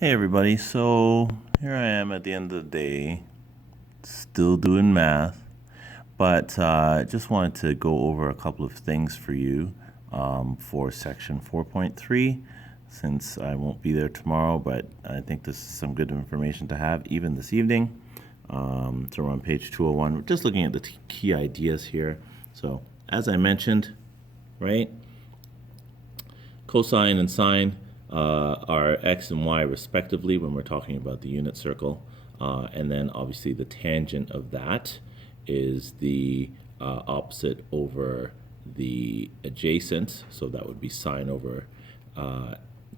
Hey everybody, so here I am at the end of the day, still doing math, but just wanted to go over a couple of things for you for section 4.3, since I won't be there tomorrow, but I think this is some good information to have even this evening. So we're on page 201, we're just looking at the key ideas here. So as I mentioned, right, cosine and sine are x and y respectively when we're talking about the unit circle. And then obviously the tangent of that is the opposite over the adjacent. So that would be sine over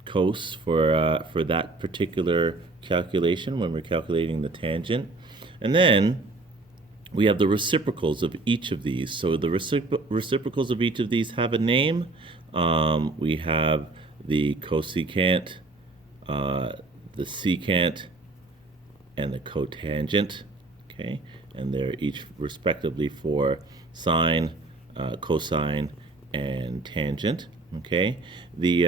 cos for that particular calculation when we're calculating the tangent. And then we have the reciprocals of each of these. So the reciprocals of each of these have a name. We have the cosecant, the secant, and the cotangent. Okay, and they're each respectively for sine, cosine, and tangent. Okay, we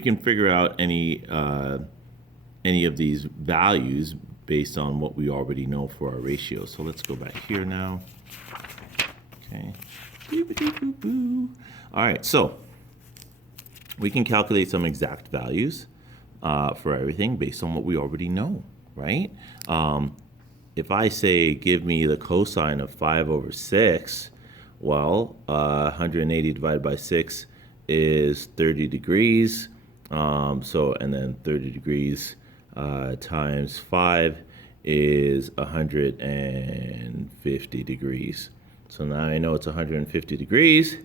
can figure out any of these values based on what we already know for our ratio. So let's go back here now. Okay. All right, so we can calculate some exact values for everything based on what we already know, right? If I say give me the cosine of 5 over 6, well, 180 divided by 6 is 30 degrees. And then 30 degrees times 5 is 150 degrees. So now I know it's 150 degrees.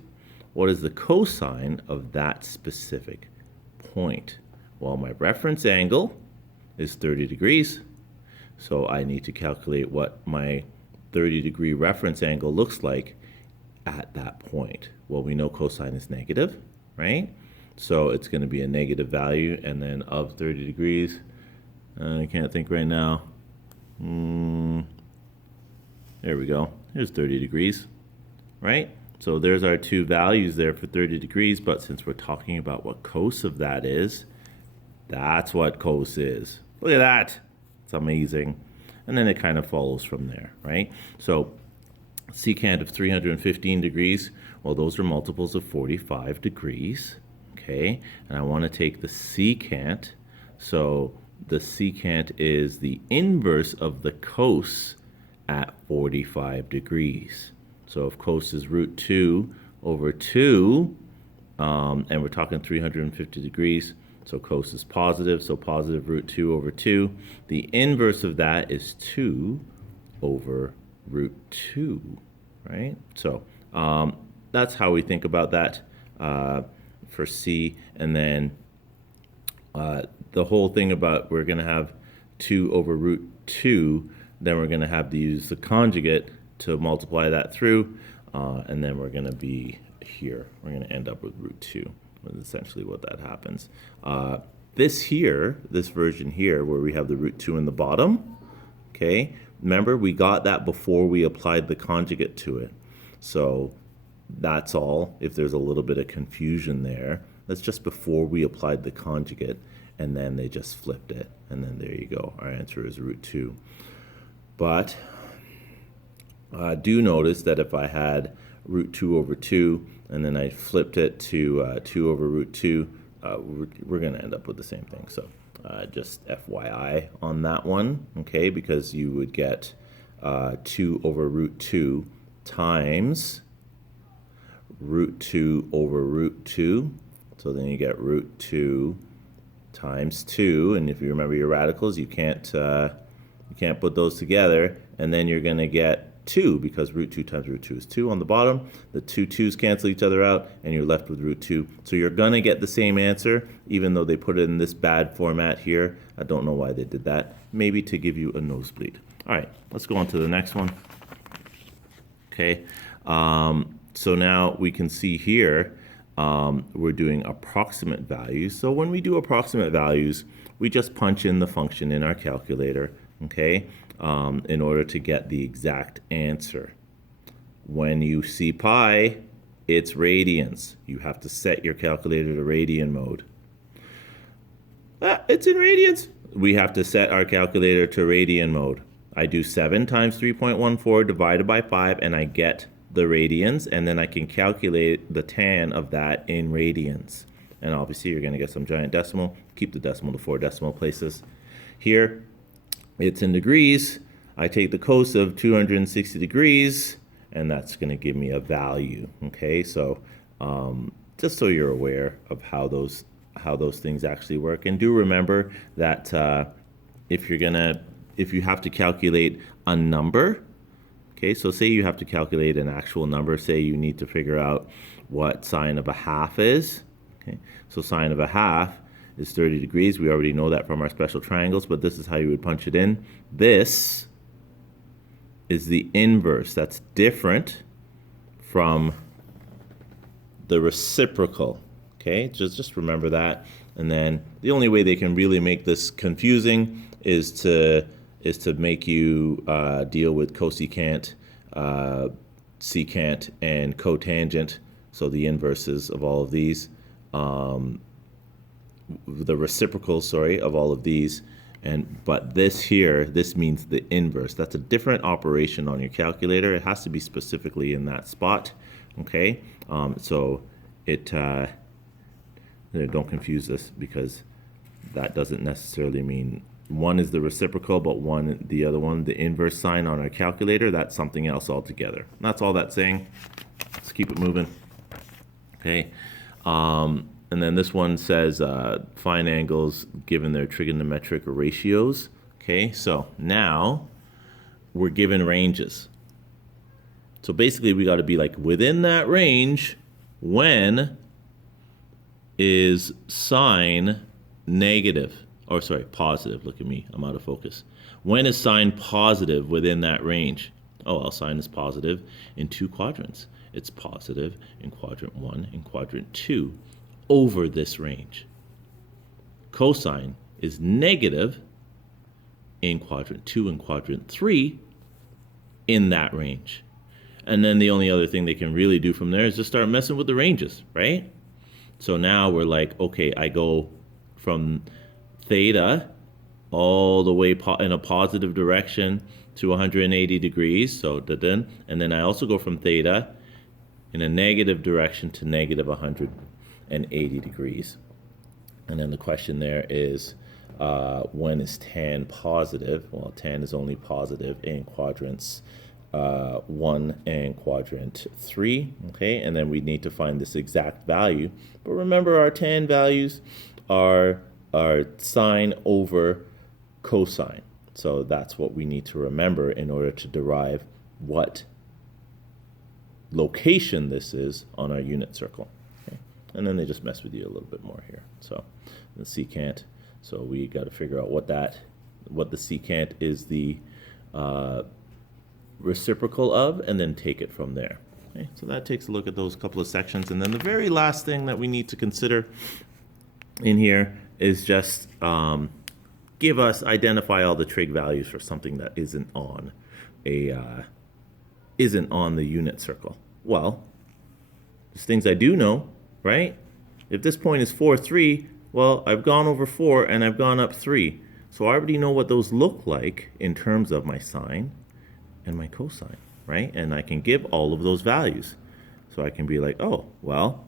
What is the cosine of that specific point? Well, my reference angle is 30 degrees. So I need to calculate what my 30-degree reference angle looks like at that point. Well, we know cosine is negative, right? So it's going to be a negative value, and then of 30 degrees, I can't think right now. There we go. Here's 30 degrees, right? So there's our two values there for 30 degrees, but since we're talking about what cos of that is, that's what cos is. Look at that. It's amazing. And then it kind of follows from there, right? So secant of 315 degrees, well, those are multiples of 45 degrees, okay? And I want to take the secant. So the secant is the inverse of the cos at 45 degrees. So if cos is root 2 over 2, and we're talking 350 degrees, so cos is positive, so positive root 2 over 2. The inverse of that is 2 over root 2, right? So that's how we think about that for C. And then the whole thing about we're going to have 2 over root 2, then we're going to have to use the conjugate to multiply that through, and then we're going to be here. We're going to end up with root 2. That's essentially what that happens. This version here, where we have the root 2 in the bottom, okay, remember we got that before we applied the conjugate to it. So that's all. If there's a little bit of confusion there, that's just before we applied the conjugate, and then they just flipped it, and then there you go. Our answer is root 2. But do notice that if I had root 2 over 2, and then I flipped it to 2 over root 2, we're going to end up with the same thing. So just FYI on that one, okay, because you would get 2 over root 2 times root 2 over root 2. So then you get root 2 times 2, and if you remember your radicals, you can't put those together, and then you're going to get 2, because root 2 times root 2 is 2 on the bottom. The two 2's cancel each other out, and you're left with root 2. So you're going to get the same answer, even though they put it in this bad format here. I don't know why they did that. Maybe to give you a nosebleed. All right, let's go on to the next one. Okay, so now we can see here we're doing approximate values. So when we do approximate values, we just punch in the function in our calculator, okay, in order to get the exact answer. When you see pi, it's radians. You have to set your calculator to radian mode. What? It's in radians. We have to set our calculator to radian mode. I do 7 times 3.14 divided by 5, and I get the radians, and then I can calculate the tan of that in radians. And obviously, you're going to get some giant decimal. Keep the decimal to 4 decimal places. Here, it's in degrees. I take the cos of 260 degrees, and that's going to give me a value. Okay, so just so you're aware of how those things actually work, and do remember that if you have to calculate a number, okay, so say you have to calculate an actual number. Say you need to figure out what sine of a half is. Okay, so sine of a half is 30 degrees. We already know that from our special triangles, but this is how you would punch it in. This is the inverse. That's different from the reciprocal. Okay, just remember that. And then the only way they can really make this confusing is to make you deal with cosecant, secant, and cotangent. So the inverses of all of these, the reciprocals, sorry, of all of these. But this here, this means the inverse. That's a different operation on your calculator. It has to be specifically in that spot. Okay, so it don't confuse this, because that doesn't necessarily mean one is the reciprocal, but the other one, the inverse sign on our calculator, that's something else altogether. That's all that's saying. Let's keep it moving. Okay. And then this one says find angles given their trigonometric ratios. Okay, so now we're given ranges. So basically we got to be like within that range when is sine negative, or sorry, positive. Look at me, I'm out of focus. When is sine positive within that range? Oh, well, sine is positive in 2 quadrants. It's positive in quadrant 1 and quadrant 2 over this range. Cosine is negative in quadrant 2 and quadrant 3 in that range. And then the only other thing they can really do from there is just start messing with the ranges, right? So now we're like, okay, I go from theta all the way in a positive direction to 180 degrees. So and then I also go from theta in a negative direction to negative 180 degrees. And then the question there is, when is tan positive? Well, tan is only positive in quadrants 1 and quadrant 3. Okay, and then we need to find this exact value. But remember, our tan values are sine over cosine. So that's what we need to remember in order to derive what location this is on our unit circle. Okay? And then they just mess with you a little bit more here. So the secant. So we got to figure out what the secant is the reciprocal of, and then take it from there. Okay? So that takes a look at those couple of sections. And then the very last thing that we need to consider in here is just identify all the trig values for something that isn't on the unit circle. Well, there's things I do know, right? If this point is 4, 3, well, I've gone over 4 and I've gone up 3. So I already know what those look like in terms of my sine and my cosine, right? And I can give all of those values. So I can be like, oh, well,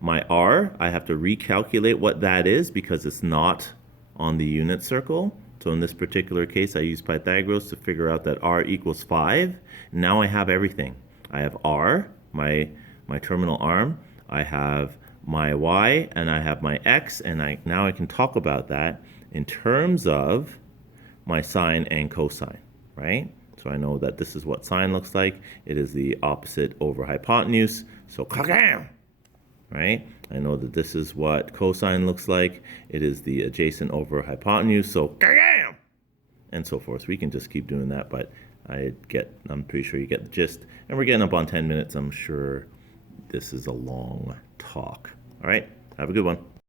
my r, I have to recalculate what that is because it's not on the unit circle. So in this particular case, I use Pythagoras to figure out that r equals 5. Now I have everything. I have r, my terminal arm, I have my y, and I have my x, and now I can talk about that in terms of my sine and cosine, right? So I know that this is what sine looks like. It is the opposite over hypotenuse. So right? I know that this is what cosine looks like. It is the adjacent over hypotenuse. So and so forth. So we can just keep doing that, but I'm pretty sure you get the gist. And we're getting up on 10 minutes. I'm sure this is a long talk. All right, have a good one.